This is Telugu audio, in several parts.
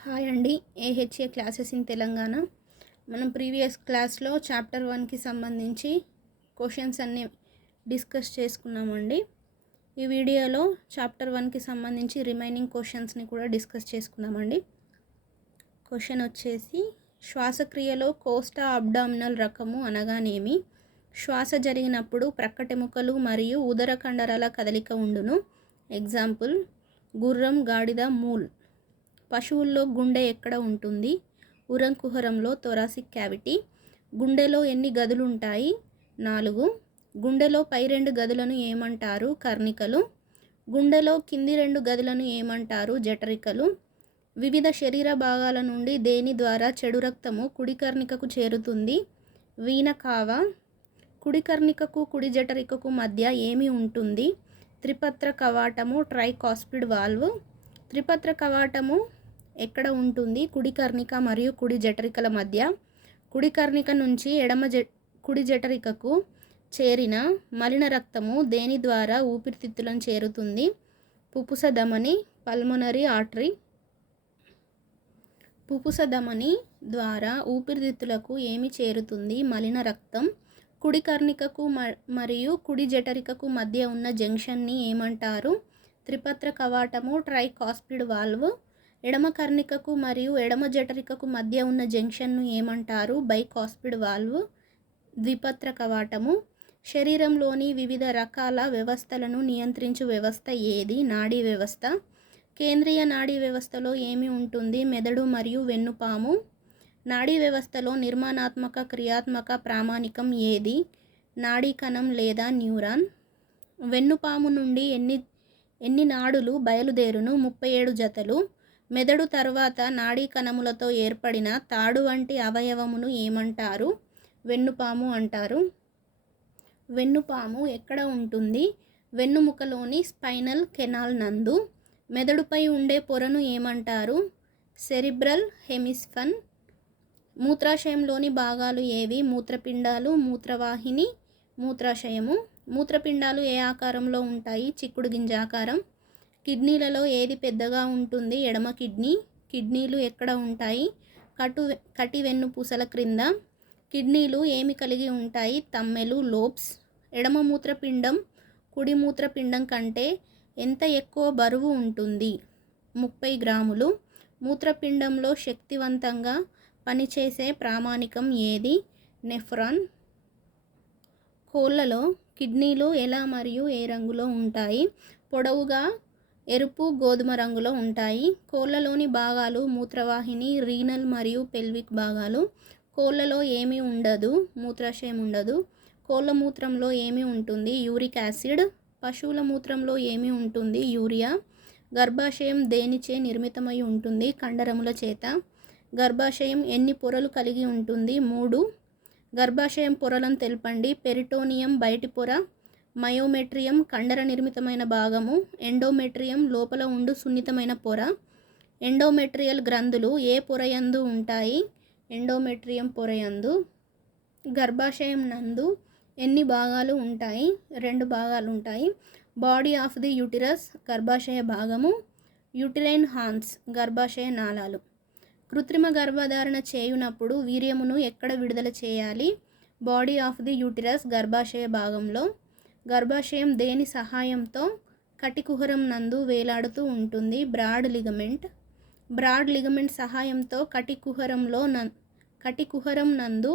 హాయ్ అండి. AHA classes in Telangana. మనం ప్రీవియస్ క్లాస్లో చాప్టర్ 1కి సంబంధించి క్వశ్చన్స్ అన్నీ డిస్కస్ చేసుకున్నామండి. ఈ వీడియోలో చాప్టర్ 1కి సంబంధించి రిమైనింగ్ క్వశ్చన్స్ని కూడా డిస్కస్ చేసుకున్నామండి. క్వశ్చన్ వచ్చేసి, శ్వాసక్రియలో కోస్టా అబ్డామినల్ రకము అనగానేమి? శ్వాస జరిగినప్పుడు ప్రక్కటెముకలు మరియు ఉదర కండరాల కదలిక ఉండును. ఎగ్జాంపుల్, గుర్రం, గాడిద, మూల్. పశువుల్లో గుండె ఎక్కడ ఉంటుంది? ఉరంకుహరంలో, థొరాసిక్ క్యావిటీ. గుండెలో ఎన్ని గదులు ఉంటాయి? 4. గుండెలో పై 2 గదులను ఏమంటారు? కర్ణికలు. గుండెలో కింది 2 గదులను ఏమంటారు? జఠరికలు. వివిధ శరీర భాగాల నుండి దేని ద్వారా చెడు రక్తము కుడి కర్ణికకు చేరుతుంది? వీన కావ. కుడి కర్ణికకు కుడి జఠరికకు మధ్య ఏమి ఉంటుంది? త్రిపత్ర కవాటము, ట్రైకాస్పిడ్ వాల్వ్. త్రిపత్ర కవాటము ఎక్కడ ఉంటుంది? కుడి కర్ణిక మరియు కుడి జఠరికల మధ్య. కుడి కర్ణిక నుంచి కుడి జఠరికకు చేరిన మలిన రక్తము దేని ద్వారా ఊపిరితిత్తులను చేరుతుంది? పుపుస ధమని, పల్మనరీ ఆర్టరీ. పుపుస ధమని ద్వారా ఊపిరితిత్తులకు ఏమి చేరుతుంది? మలిన రక్తం. కుడి కర్ణికకు మరియు కుడి జఠరికకు మధ్య ఉన్న జంక్షన్ని ఏమంటారు? త్రిపత్ర కవాటము, ట్రైకాస్పిడ్ వాల్వ్. ఎడమ కర్ణికకు మరియు ఎడమ జఠరికకు మధ్య ఉన్న జంక్షన్ను ఏమంటారు? బైకాస్పిడ్ వాల్వ్. ద్విపత్ర కవాటము. శరీరంలోని వివిధ రకాల వ్యవస్థలను నియంత్రించు వ్యవస్థ ఏది? నాడీ వ్యవస్థ. కేంద్రీయ నాడీ వ్యవస్థలో ఏమి ఉంటుంది? మెదడు మరియు వెన్నుపాము. నాడీ వ్యవస్థలో నిర్మాణాత్మక, క్రియాత్మక ప్రామాణికం ఏది? నాడీ కణం లేదా న్యూరాన్. వెన్నుపాము నుండి ఎన్ని నాడులు బయలుదేరును? 37 జతలు. మెదడు తర్వాత నాడీ కణములతో ఏర్పడిన తాడు వంటి అవయవమును ఏమంటారు? వెన్నుపాము అంటారు. వెన్నుపాము ఎక్కడ ఉంటుంది? వెన్నుముకలోని స్పైనల్ కెనాల్ నందు. మెదడుపై ఉండే పొరను ఏమంటారు? సెరిబ్రల్ హెమిస్ఫన్. మూత్రాశయంలోని భాగాలు ఏవి? మూత్రపిండాలు, మూత్రవాహిని, మూత్రాశయము. మూత్రపిండాలు ఏ ఆకారంలో ఉంటాయి? చిక్కుడు గింజ ఆకారం. కిడ్నీలలో ఏది పెద్దగా ఉంటుంది? ఎడమ కిడ్నీ. కిడ్నీలు ఎక్కడ ఉంటాయి? కటి వెన్నుపూసల క్రింద. కిడ్నీలు ఏమి కలిగి ఉంటాయి? తమ్మెలు, లోబ్స్. ఎడమ మూత్రపిండం కుడి మూత్రపిండం కంటే ఎంత ఎక్కువ బరువు ఉంటుంది? 30 గ్రాములు. మూత్రపిండంలో శక్తివంతంగా పనిచేసే ప్రామాణికం ఏది? నెఫ్రాన్. కోళ్లలో కిడ్నీలు ఎలా మరియు ఏ రంగులో ఉంటాయి? పొడవుగా ఎరుపు, గోధుమ రంగులో ఉంటాయి. కోళ్లలోని భాగాలు మూత్రవాహిని, రీనల్ మరియు పెల్విక్ భాగాలు. కోళ్లలో ఏమీ ఉండదు? మూత్రాశయం ఉండదు. కోళ్ల మూత్రంలో ఏమి ఉంటుంది? Uric acid. పశువుల మూత్రంలో ఏమి ఉంటుంది? యూరియా. గర్భాశయం దేనిచే నిర్మితమై ఉంటుంది? కండరముల చేత. గర్భాశయం ఎన్ని పొరలు కలిగి ఉంటుంది? 3. గర్భాశయం పొరలను తెలపండి. పెరిటోనియం బయటి పొర. మయోమెట్రియం కండర నిర్మితమైన భాగము. ఎండోమెట్రియం లోపల ఉండు సున్నితమైన పొర. ఎండోమెట్రియల్ గ్రంథులు ఏ పొరయందు ఉంటాయి? ఎండోమెట్రియం పొరయందు. గర్భాశయం నందు ఎన్ని భాగాలు ఉంటాయి? 2 భాగాలు ఉంటాయి. బాడీ ఆఫ్ ది యూటిరస్ గర్భాశయ భాగము. యూటిరైన్ హార్న్స్ గర్భాశయ నాళాలు. కృత్రిమ గర్భధారణ చేయునప్పుడు వీర్యమును ఎక్కడ విడుదల చేయాలి? బాడీ ఆఫ్ ది యూటిరస్ గర్భాశయ భాగంలో. గర్భాశయం దేని సహాయంతో కటికుహరం నందు వేలాడుతూ ఉంటుంది? Broad ligament. బ్రాడ్ లిగమెంట్ సహాయంతో కటికుహరం నందు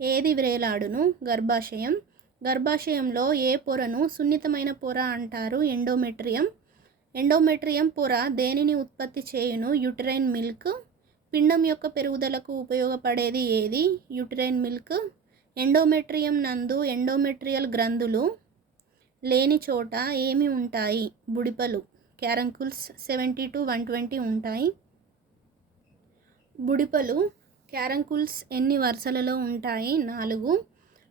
ఏది వ్రేలాడును? గర్భాశయం. గర్భాశయంలో ఏ పొరను సున్నితమైన పొర అంటారు? ఎండోమెట్రియం. ఎండోమెట్రియం పొర దేనిని ఉత్పత్తి చేయును? Uterine milk. పిండం యొక్క పెరుగుదలకు ఉపయోగపడేది ఏది? Uterine milk. ఎండోమెట్రియం నందు ఎండోమెట్రియల్ గ్రంథులు లేని చోట ఏమి ఉంటాయి? బుడిపలు, క్యారంకుల్స్ 70 to 120 ఉంటాయి. బుడిపలు, క్యారంకుల్స్ ఎన్ని వరుసలలో ఉంటాయి? 4.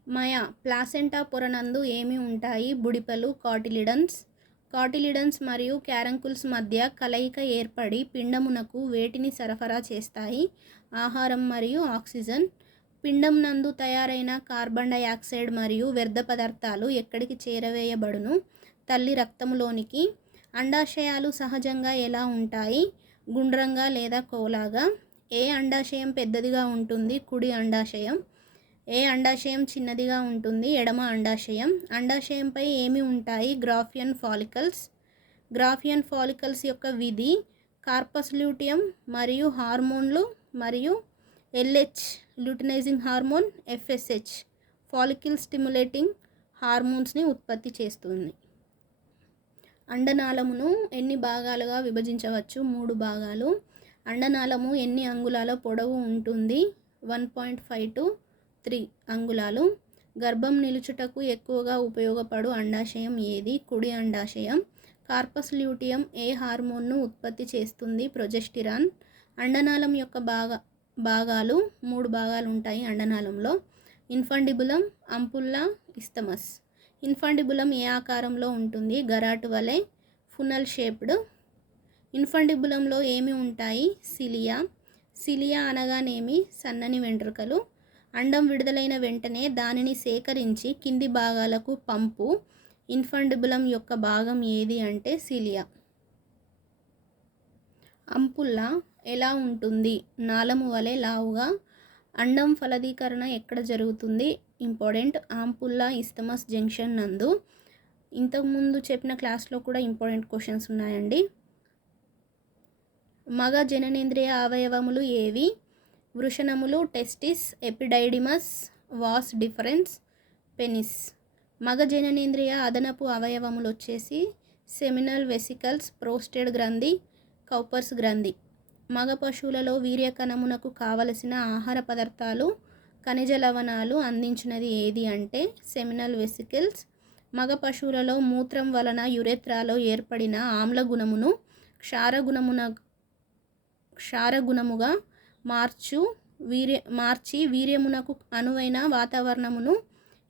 మయ ప్లాసెంటా పొరనందు ఏమి ఉంటాయి? బుడిపలు, కాటిలిడన్స్. కాటిలిడన్స్ మరియు క్యారంకుల్స్ మధ్య కలయిక ఏర్పడి పిండమునకు వేటిని సరఫరా చేస్తాయి? ఆహారం మరియు ఆక్సిజన్. పిండం నందు తయారైన కార్బన్ డయాక్సైడ్ మరియు వ్యర్థ పదార్థాలు ఎక్కడికి చేరవేయబడును? తల్లి రక్తములోనికి. అండాశయాలు సహజంగా ఎలా ఉంటాయి? గుండ్రంగా లేదా కోలాగా. ఏ అండాశయం పెద్దదిగా ఉంటుంది? కుడి అండాశయం. ఏ అండాశయం చిన్నదిగా ఉంటుంది? ఎడమ అండాశయం. అండాశయంపై ఏమి ఉంటాయి? గ్రాఫియన్ ఫాలికల్స్. గ్రాఫియన్ ఫాలికల్స్ యొక్క విధి కార్పస్ ల్యూటియం మరియు హార్మోన్లు మరియు LH luteinizing hormone, FSH follicle stimulating హార్మోన్స్ని ఉత్పత్తి చేస్తుంది. అండనాళమును ఎన్ని భాగాలుగా విభజించవచ్చు? 3 భాగాలు. అండనాళము ఎన్ని అంగుళాల పొడవు ఉంటుంది? 1.5 to 3 అంగుళాలు. గర్భం నిలుచుటకు ఎక్కువగా ఉపయోగపడు అండాశయం ఏది? కుడి అండాశయం. కార్పస్ ల్యూటియం ఏ హార్మోన్ను ఉత్పత్తి చేస్తుంది? ప్రొజెస్టిరాన్. అండనాళం యొక్క భాగాలు 3 భాగాలు ఉంటాయి అండనాళంలో. ఇన్ఫండిబులం, అంపుల్లా, ఇస్తమస్. ఇన్ఫండిబులం ఏ ఆకారంలో ఉంటుంది? గరాటు వలె, ఫునల్ షేప్డ్. ఇన్ఫండిబులంలో ఏమి ఉంటాయి? సిలియా. సిలియా అనగానేమి? సన్నని వెంట్రుకలు. అండం విడుదలైన వెంటనే దానిని సేకరించి కింది భాగాలకు పంపు. ఇన్ఫండిబులం యొక్క భాగం ఏది అంటే సిలియా. అంపుల్లా ఎలా ఉంటుంది? నాళము వలె లావుగా. అండం ఫలదీకరణ ఎక్కడ జరుగుతుంది? ఇంపార్టెంట్. ఆంపుల్లా ఇస్తమస్ జంక్షన్ నందు. ఇంతకుముందు చెప్పిన క్లాస్లో కూడా ఇంపార్టెంట్ క్వశ్చన్స్ ఉన్నాయండి. మగ జననేంద్రియ అవయవములు ఏవి? వృషణములు, టెస్టిస్, ఎపిడైడిమస్, వాస్ డిఫరెన్స్, పెనిస్. మగ జననేంద్రియ అదనపు అవయవములు వచ్చేసి సెమినల్ వెసికల్స్, ప్రోస్టేట్ గ్రంథి, కౌపర్స్ గ్రంథి. మగ పశువులలో వీర్యకణమునకు కావలసిన ఆహార పదార్థాలు, ఖనిజ లవణాలు అందించినది ఏది అంటే సెమినల్ వెసికల్స్. మగ పశువులలో మూత్రం వలన యురెత్రాలో ఏర్పడిన ఆమ్ల గుణమును క్షారగుణముగా మార్చి వీర్యమునకు అనువైన వాతావరణమును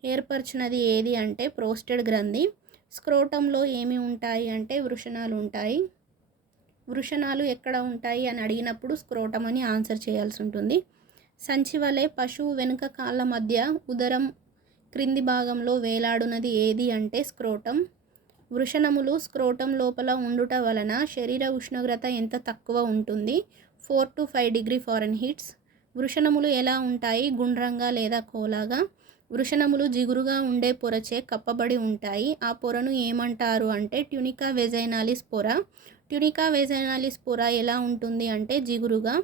ఏర్పరచినది ఏది అంటే ప్రోస్టేట్ గ్రంథి. స్క్రోటంలో ఏమి ఉంటాయి అంటే వృషణాలు ఉంటాయి. వృషణాలు ఎక్కడ ఉంటాయి అని అడిగినప్పుడు స్క్రోటం అని ఆన్సర్ చేయాల్సి ఉంటుంది. సంచి వలె పశువు వెనుక కాళ్ళ మధ్య ఉదరం క్రింది భాగంలో వేలాడునది ఏది అంటే స్క్రోటం. వృషణములు స్క్రోటం లోపల ఉండుట వలన శరీర ఉష్ణోగ్రత ఎంత తక్కువ ఉంటుంది? 4 to 5 degree Fahrenheit. వృషణములు ఎలా ఉంటాయి? గుండ్రంగా లేదా కోలాగా. వృషణములు జిగురుగా ఉండే పొరచే కప్పబడి ఉంటాయి. ఆ పొరను ఏమంటారు అంటే ట్యూనికా వెజైనాలిస్ పొర. ట్యూనికా వెజైనాలిస్ పొర ఎలా ఉంటుంది అంటే జిగురుగా.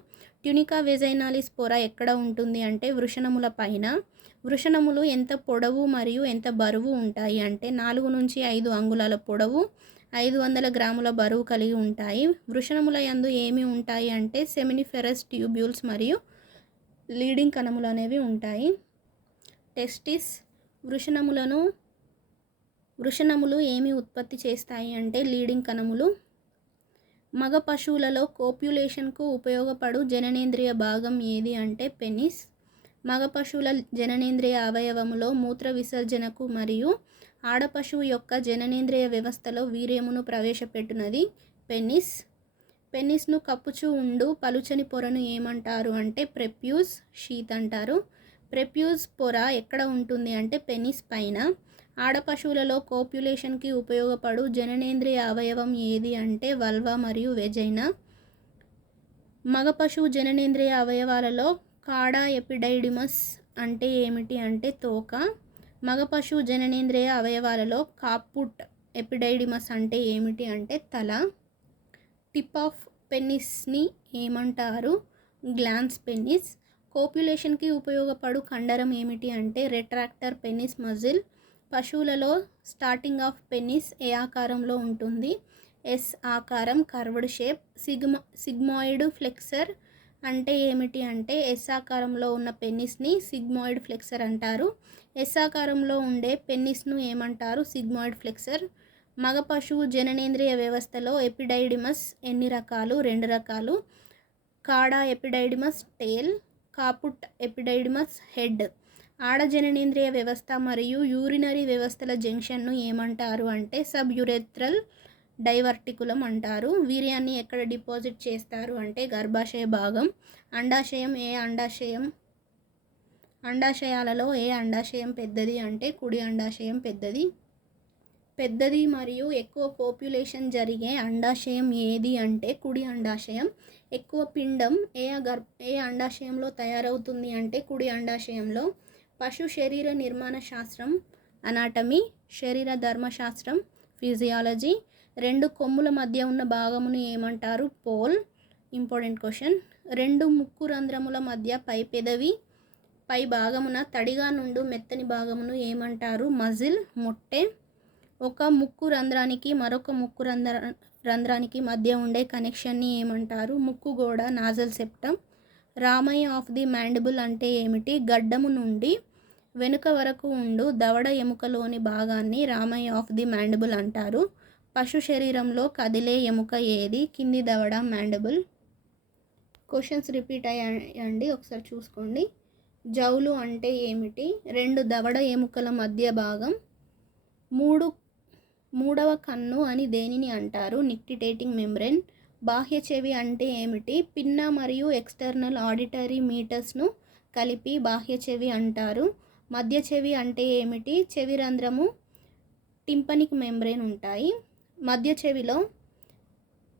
ట్యూనికా వెజైనాలిస్ పొర ఎక్కడ ఉంటుంది అంటే వృషణముల పైన. వృషణములు ఎంత పొడవు మరియు ఎంత బరువు ఉంటాయి అంటే 4 నుంచి 5 అంగుళాల పొడవు, 500 గ్రాముల బరువు కలిగి ఉంటాయి. వృషణముల యందు ఏమి ఉంటాయి అంటే సెమినిఫెరస్ ట్యూబ్యూల్స్ మరియు లీడింగ్ కణములు అనేవి ఉంటాయి. టెస్టిస్. వృషణములు ఏమి ఉత్పత్తి చేస్తాయి అంటే లీడింగ్ కణములు. మగ పశువులలో కోప్యులేషన్కు ఉపయోగపడు జననేంద్రియ భాగం ఏది అంటే పెనిస్. మగ పశువుల జననేంద్రియ అవయవములో మూత్ర విసర్జనకు మరియు ఆడ పశువు యొక్క జననేంద్రియ వ్యవస్థలో వీర్యమును ప్రవేశపెట్టునది పెనిస్. పెనిస్ను కప్పుచూ ఉండు పలుచని పొరను ఏమంటారు అంటే ప్రెప్యూస్ షీత్ అంటారు. ప్రెప్యూస్ పొర ఎక్కడ ఉంటుంది అంటే పెనిస్ పైన. ఆడ పశువులలో కోప్యులేషన్కి ఉపయోగపడు జననేంద్రియ అవయవం ఏది అంటే వల్వా మరియు వెజైనా. మగ పశువు జననేంద్రియ అవయవాలలో కాడా ఎపిడైడిమస్ అంటే ఏమిటి అంటే తోక. మగ పశువు జననేంద్రియ అవయవాలలో కాపుట్ ఎపిడైడిమస్ అంటే ఏమిటి అంటే తల. టిప్ ఆఫ్ పెనిస్ని ఏమంటారు? Glance penis. కోప్యులేషన్కి ఉపయోగపడు కండరం ఏమిటి అంటే రెట్రాక్టర్ పెనిస్ మజిల్. పశువులలో స్టార్టింగ్ ఆఫ్ పెనిస్ ఏ ఆకారంలో ఉంటుంది? ఎస్ ఆకారం, కర్వ్డ్ షేప్. సిగ్మాయిడ్ ఫ్లెక్సర్ అంటే ఏమిటి అంటే ఎస్ ఆకారంలో ఉన్న పెనిస్ని సిగ్మాయిడ్ ఫ్లెక్సర్ అంటారు. ఎస్ ఆకారంలో ఉండే పెనిస్ను ఏమంటారు? Sigmoid flexor. మగ పశువు జననేంద్రియ వ్యవస్థలో ఎపిడైడిమస్ ఎన్ని రకాలు? 2 రకాలు. కాడా ఎపిడైడిమస్ టేల్, కాపుట్ ఎపిడైడిమస్ హెడ్. ఆడ జననేంద్రియ వ్యవస్థ మరియు యూరినరీ వ్యవస్థల జంక్షన్ను ఏమంటారు అంటే సబ్ యురెత్రల్ డైవర్టికులం అంటారు. వీర్యాన్ని ఎక్కడ డిపాజిట్ చేస్తారు అంటే గర్భాశయ భాగం. అండాశయాలలో ఏ అండాశయం పెద్దది అంటే కుడి అండాశయం పెద్దది. పెద్దది మరియు ఎక్కువ పాపులేషన్ జరిగే అండాశయం ఏది అంటే కుడి అండాశయం. ఎక్కువ పిండం ఏ అండాశయంలో తయారవుతుంది అంటే కుడి అండాశయంలో. పశు శరీర నిర్మాణ శాస్త్రం అనాటమీ, శరీర ధర్మశాస్త్రం ఫిజియాలజీ. రెండు కొమ్ముల మధ్య ఉన్న భాగమును ఏమంటారు? పోల్. Important question. రెండు ముక్కు రంధ్రముల మధ్య పై భాగమున తడిగా నుండు మెత్తని భాగమును ఏమంటారు? మజిల్, మొట్టె. ఒక ముక్కు రంధ్రానికి మరొక ముక్కు రంధ్రానికి మధ్య ఉండే కనెక్షన్ని ఏమంటారు? ముక్కు గోడ, nasal septum. Ramus of the mandible అంటే ఏమిటి? గడ్డము నుండి వెనుక వరకు ఉండు దవడ ఎముకలోని భాగాన్ని రామయ్య ఆఫ్ ది మ్యాండిబుల్ అంటారు. పశు శరీరంలో కదిలే ఎముక ఏది? కింది దవడ, మ్యాండిబుల్. క్వశ్చన్స్ రిపీట్ అయ్యండి, ఒకసారి చూసుకోండి. జౌలు అంటే ఏమిటి? రెండు దవడ ఎముకల మధ్య భాగం. మూడవ కన్ను అని దేనిని అంటారు? Nictitating membrane. బాహ్య చెవి అంటే ఏమిటి? పిన్న మరియు ఎక్స్టర్నల్ ఆడిటరీ మీటర్స్ను కలిపి బాహ్య చెవి అంటారు. మధ్య చెవి అంటే ఏమిటి? చెవి రంధ్రము, టింపనిక్ మెంబ్రేన్ ఉంటాయి. మధ్య చెవిలో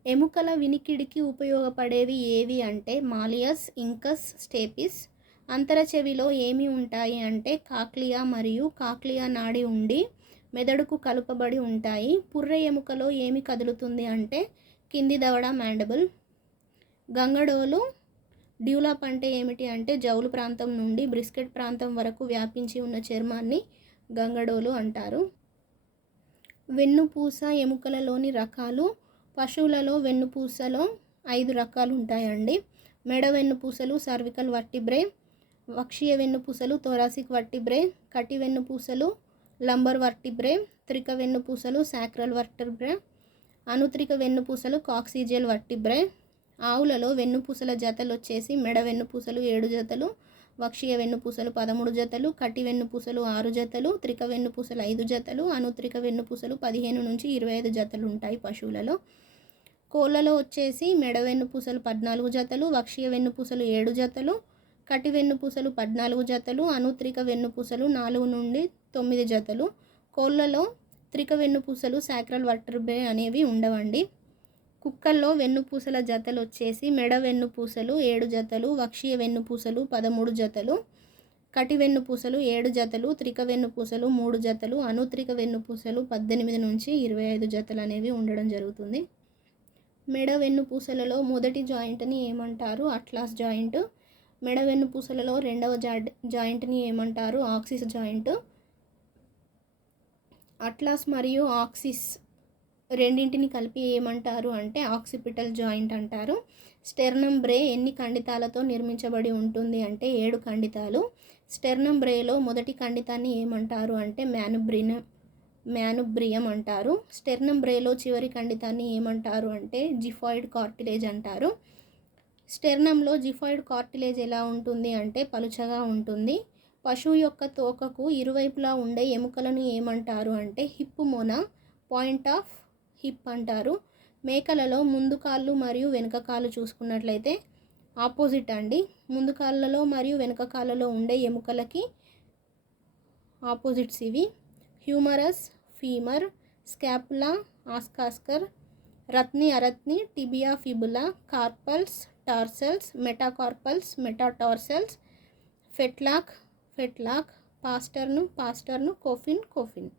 ఎముకల వినికిడికి ఉపయోగపడేవి ఏవి అంటే మాలియస్, ఇంకస్, స్టేపిస్. అంతర చెవిలో ఏమి ఉంటాయి అంటే కాక్లియా మరియు కాక్లియా నాడి ఉండి మెదడుకు కలుపబడి ఉంటాయి. పుర్రె ఎముకలో ఏమి కదులుతుంది అంటే కింది దవడ, మ్యాండిబుల్. గంగడోలు. డ్యూలాప్ అంటే ఏమిటి అంటే జౌలు ప్రాంతం నుండి బ్రిస్కెట్ ప్రాంతం వరకు వ్యాపించి ఉన్న చర్మాన్ని గంగడోలు అంటారు. వెన్నుపూస ఎముకలలోని రకాలు. పశువులలో వెన్నుపూసలో 5 రకాలు ఉంటాయండి. మెడ వెన్నుపూసలు సర్వికల్ వర్టిబ్రే, వక్షీయ వెన్నుపూసలు థొరాసిక్ వర్టిబ్రే, కటి వెన్నుపూసలు లంబర్ వర్టిబ్రే, త్రిక వెన్నుపూసలు సాక్రల్ వర్టిబ్రే, అనుత్రిక వెన్నుపూసలు కాక్సిజియల్ వర్టిబ్రే. ఆవులలో వెన్నుపూసల జతలు వచ్చేసి మెడ వెన్నుపూసలు 7 జతలు, వక్షీయ వెన్నుపూసలు 13 జతలు, కటి వెన్నుపూసలు 6 జతలు, త్రిక వెన్నుపూసలు 5 జతలు, అనుత్రిక వెన్నుపూసలు 15 నుంచి 25 జతలు ఉంటాయి పశువులలో. కోళ్ళలో వచ్చేసి మెడ వెన్నుపూసలు 14 జతలు, వక్షీయ వెన్నుపూసలు 7 జతలు, కటి వెన్నుపూసలు 14 జతలు, అనుత్రిక వెన్నుపూసలు 4 నుండి 9 జతలు. కోళ్ళలో త్రిక వెన్నుపూసలు సాక్రల్ వర్టిబ్రే అనేవి ఉండవండి. కుక్కల్లో వెన్నుపూసల జతలు వచ్చేసి మెడ వెన్నుపూసలు 7 జతలు, వక్షీయ వెన్నుపూసలు 13 జతలు, కటి వెన్నుపూసలు 7 జతలు, త్రిక వెన్నుపూసలు 3 జతలు, అనుత్రిక వెన్నుపూసలు 18 నుంచి 25 జతలు అనేవి ఉండడం జరుగుతుంది. మెడ వెన్నుపూసలలో మొదటి జాయింట్ని ఏమంటారు? Atlas joint. మెడ వెన్నుపూసలలో రెండవ జాయింట్ని ఏమంటారు? Axis joint. అట్లాస్ మరియు ఆక్సిస్ రెండింటిని కలిపి ఏమంటారు అంటే ఆక్సిపిటల్ జాయింట్ అంటారు. స్టెర్నమ్ బ్రే ఎన్ని ఖండితాలతో నిర్మించబడి ఉంటుంది అంటే 7 ఖండితాలు. స్టెర్నమ్ బ్రేలో మొదటి ఖండితాన్ని ఏమంటారు అంటే మ్యానుబ్రియం అంటారు. స్టెర్నమ్ బ్రేలో చివరి ఖండితాన్ని ఏమంటారు అంటే జిఫాయిడ్ కార్టిలేజ్ అంటారు. స్టెర్నంలో జిఫాయిడ్ కార్టిలేజ్ ఎలా ఉంటుంది అంటే పలుచగా ఉంటుంది. పశువు యొక్క తోకకు ఇరువైపులా ఉండే ఎముకలను ఏమంటారు అంటే hip Mona, point of hip అంటారు. మేకలలో ముందు కాళ్ళు మరియు వెనుక కాళ్ళు చూసుకున్నట్లయితే ఆపోజిట్ అండి. ముందు కాళ్ళలో మరియు వెనుక కాళ్ళలో ఉండే ఎముకలకి ఆపోజిట్స్ ఇవి. హ్యూమరస్, ఫీమర్, స్కాపులా, ఆస్కాస్కర్, రత్ని, అరత్ని, tibia, fibula, carpals, tarsals, metacarpals, metatarsals, fetlock, pastern, coffin.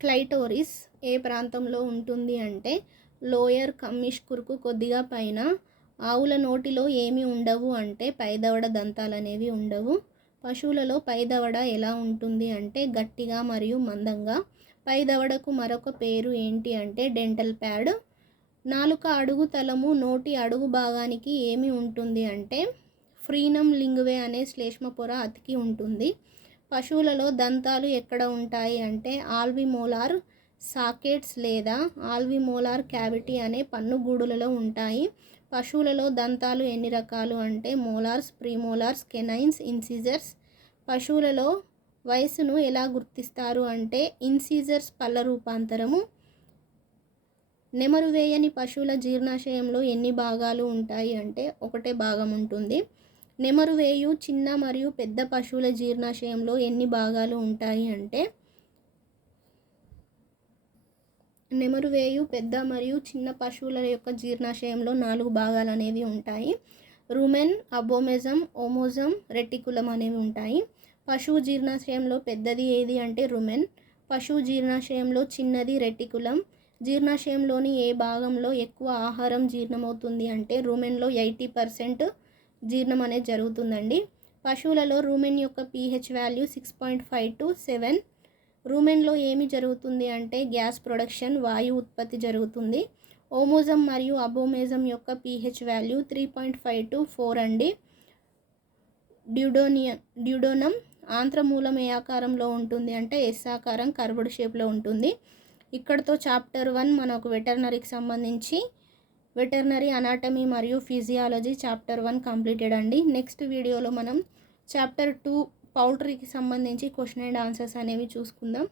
Clitoris ఏ ప్రాంతంలో ఉంటుంది అంటే లోయర్ కమ్మిష్కుర్కు కొద్దిగా పైన. ఆవుల నోటిలో ఏమి ఉండవు అంటే పైదవడ దంతాలు అనేవి ఉండవు. పశువులలో పైదవడ ఎలా ఉంటుంది అంటే గట్టిగా మరియు మందంగా. పైదవడకు మరొక పేరు ఏంటి అంటే డెంటల్ ప్యాడ్. నాలుక అడుగు తలము నోటి అడుగు భాగానికి ఏమి ఉంటుంది అంటే ఫ్రీనమ్ లింగ్వే అనే శ్లేష్మ పొర అతికి ఉంటుంది. పశువులలో దంతాలు ఎక్కడ ఉంటాయి అంటే ఆల్విమోలార్ సాకెట్స్ లేదా ఆల్విమోలార్ క్యావిటీ అనే పన్నుగూడులలో ఉంటాయి. పశువులలో దంతాలు ఎన్ని రకాలు అంటే మోలార్స్, ప్రీమోలార్స్, కెనైన్స్, ఇన్సిజర్స్. పశువులలో వయసును ఎలా గుర్తిస్తారు అంటే ఇన్సిజర్స్ పళ్ళ రూపాంతరము. నెమరు వేయని పశువుల జీర్ణాశయంలో ఎన్ని భాగాలు ఉంటాయి అంటే ఒకటే భాగం ఉంటుంది. నెమరు వేయు చిన్న మరియు పెద్ద పశువుల జీర్ణాశయంలో ఎన్ని భాగాలు ఉంటాయి అంటే నెమరువేయు పెద్ద మరియు చిన్న పశువుల యొక్క జీర్ణాశయంలో 4 భాగాలు అనేవి ఉంటాయి. రుమెన్, అబోమెజం, ఓమోజం, రెటికులం అనేవి ఉంటాయి. పశువు జీర్ణాశయంలో పెద్దది ఏది అంటే రుమెన్. పశువు జీర్ణాశయంలో చిన్నది రెటికులం. జీర్ణాశయంలోని ఏ భాగంలో ఎక్కువ ఆహారం జీర్ణమవుతుంది అంటే రుమెన్లో 80% జీర్ణం అనేది జరుగుతుందండి. పశువులలో రూమెన్ యొక్క pH వాల్యూ 6.5 to 7. రూమెన్లో ఏమి జరుగుతుంది అంటే గ్యాస్ ప్రొడక్షన్, వాయు ఉత్పత్తి జరుగుతుంది. ఓమోజం మరియు అబోమేజం యొక్క pH వాల్యూ 3.5 to 4 అండి. డ్యూడోనం ఆంత్రమూలం ఏ ఆకారంలో ఉంటుంది అంటే ఎస్ ఆకారం, కర్వ్డ్ షేప్లో ఉంటుంది. ఇక్కడతో చాప్టర్ 1 మనకు వెటర్నరీకి సంబంధించి వెటర్నరీ అనాటమీ మరియు ఫిజియాలజీ చాప్టర్ 1 కంప్లీటెడ్ అండి. నెక్స్ట్ వీడియోలో మనం చాప్టర్ 2 పౌల్ట్రీకి సంబంధించి క్వశ్చన్ అండ్ ఆన్సర్స్ అనేవి చూసుకుందాం.